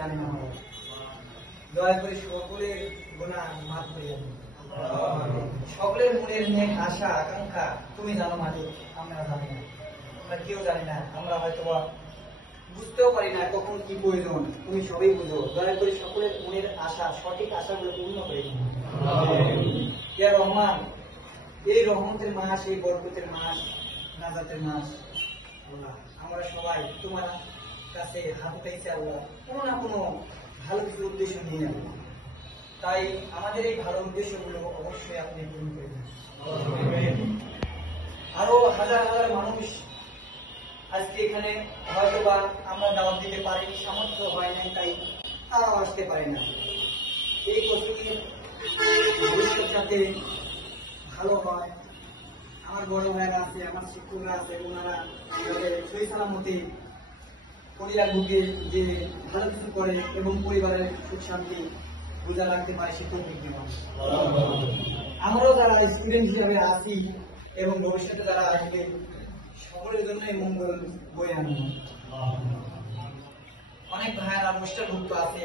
জানি না। দয়া করে সকলের গুনাহ মাফ করে দেন। সকলের মনের নেক আশা আকাঙ্ক্ষা তুমি জানো মালিক, আমরা জানি না, আমরা কেউ জানি না, আমরা হয়তো বুঝতেও পারি না কখন কি প্রয়োজন, তুমি সবই বুঝো। দয়া করে সকলের মনের আশা, সঠিক আশাগুলো পূর্ণ করে দিন। ইয়া রহমান, এই রহমতের মাস, এই বরকতের মাস, নাজাতের মাস, আল্লাহ আমরা সবাই তোমার কাছে হাত উঠাইছি আল্লাহ, কোনো না কোনো ভালো কিছু উদ্দেশ্য নিয়ে যাবো। তাই আমাদের এই ভালো উদ্দেশ্যগুলো অবশ্যই আপনি পূরণ করে দিন। আরো হাজার হাজার মানুষ আজকে এখানে হয়তো বা আমরা দাওয়াত দিতে পারিনি, সামর্থ্য হয় নাই, তাই তারাও আসতে পারে না। এই কঠিন ভবিষ্যৎ যাতে ভালো হয়, আমার বড় ভাইরা আছে, আমার শিক্ষকরা আছে, ওনারা সহি সালামতে পরিবার বুকে যে ভালো কিছু করে এবং পরিবারের সুখ শান্তি বোঝা রাখতে পারে, শিক্ষক বিদ্যমান। আমরাও যারা স্টুডেন্ট হিসাবে আছি এবং ভবিষ্যতে যারা আসবে, সকলের জন্য মঙ্গল বয়ে আনবো। অনেক ভাইয়ারা মুষ্টাভুক্ত আছে,